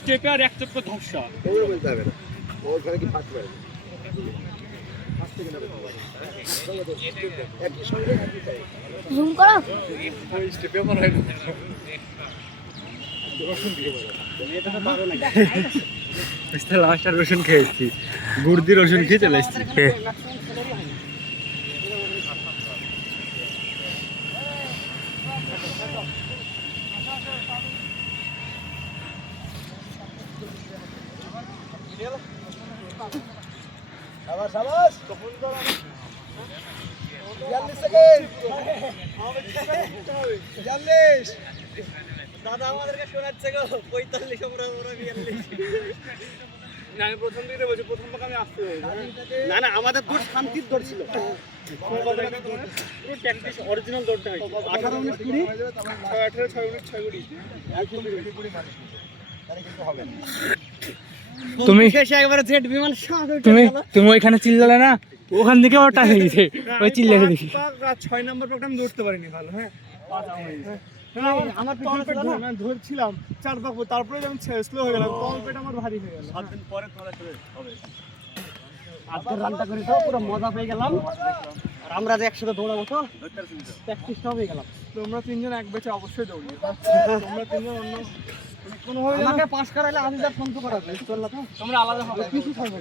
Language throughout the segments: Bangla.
স্টেপে আর এক চক্র ধাপসা বলতে হবে না ওইখানে কি ফাঁকতে পারবে একই সঙ্গে একই টাইম জুম করো ওই স্টেপে আমার হয় না রসুন দিয়ে বলো এটা তো পারো না বুঝতে লাস্ট আর রসুন খেয়েছি গুড় দিয়ে রসুন খেয়ে চলে এসেছি সাবাস সাবাস 42 সেকেন্ড 42 দাদা আমাদেরকে শোনাচ্ছে গো 45 আমরা ওরা 42 না আমি প্রথম দিকে বলছি প্রথম ভাগ আমি আসতে না না আমাদের দৌড় শান্তির দৌড় ছিল পুরো ট্যাকটিস অরিজিনাল দৌড়টা হয়েছে 18 19 20 18 6 19 6 20 তাহলে কিন্তু হবে না তুমি শেষে একবারে জেট বিমান তুমি ওইখানে চিল্লালে না ওখান থেকে ওটা হয়ে গেছে ওই চিল্লালে দেখি 6 নম্বর প্রোগ্রাম দৌড়তে পারিনি ভালো হ্যাঁ আমার তলপেট ধরছিলাম 4 পাক তারপরে যখন স্লো হয়ে গেল তলপেট আমার ভারী হয়ে গেল 7 দিন পরে তোলা শুরু হবে আজকে রানটা করে তো পুরো মজা পেয়ে গেলাম আর আমরা যে একসাথে দৌড়াবো তো প্র্যাকটিসটা হয়ে গেলাম তোমরা তিনজন এক বেচে অবশ্যই দৌড়বে তোমরা তিনজন অন্য কোনোভাবে আমাকে পাস করাইলে আমি যা ফোন তো করাবে চললা তো তোমরা আলাদা হবে কিছু থাকবে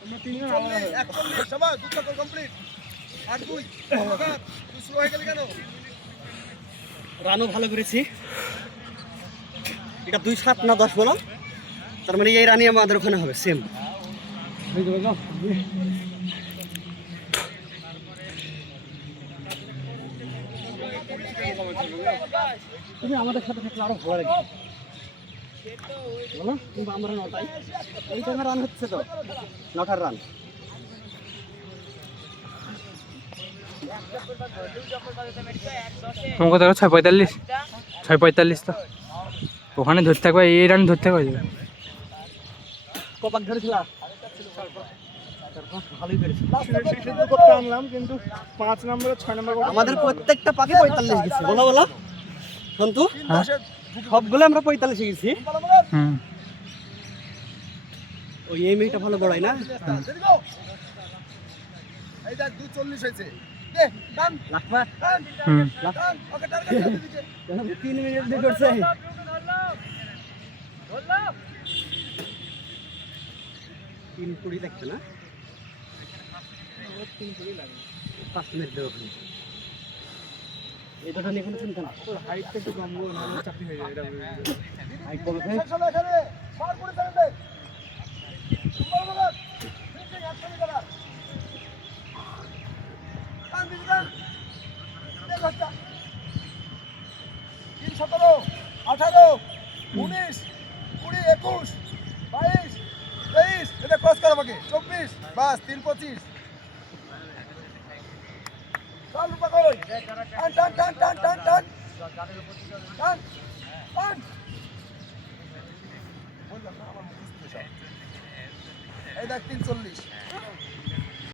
তোমরা তিনজন আলাদা হবে 41 সবাই দুটো কমপ্লিট 8 2 তুই স্লো হয়ে গেলি কেন রানও ভালো করেছি এটা 2-7 না 10 বলো তার মানে এই রানই আমাদের ওখানে হবে সেম তুমি আমাদের সাথে থাকলে আরো ভালো লাগবে বলো কিংবা আমরা 9টায় এই টাইমে রান হচ্ছে তো 9টার রান তোমার কথা 6:45 6:45 তো ওখানে ধরতে থাকবে এই রান ধরতে থাকবে কপাক ধরেছিল ভালোই করেছিল আনলাম কিন্তু 5 নম্বর 6 নম্বর আমাদের প্রত্যেকটা পাকে 45 গেছে বলো বলো সন্তু সবগুলো আমরা 45 গেছি হুম ওই এই মেয়েটা ভালো বড়াই না এই দেখ 240 হয়েছে দে ডান লাখবা হুম ডান ওকে টার্গেট দিতে 3 মিনিট দিয়ে করছে তিন কুড়ি লাগছে না 3 কুড়ি লাগে 5 মিনিট দেবো এই দুটো নিয়ে কোনো চিন্তা না তোর হাইটটা একটু কম গো না চাকরি হয়ে যায় এটা হাইট কমে সবাই এখানে মার করে চলে দে সুন্দর বল ফিনিশিং একদমই করা কান দিবি কান দে ঘটা 3 17 18 19 20 21 22 23 এটা ক্রস কর আমাকে 24 বাস 3 25 চল রূপা কই টান টান টান টান টান টান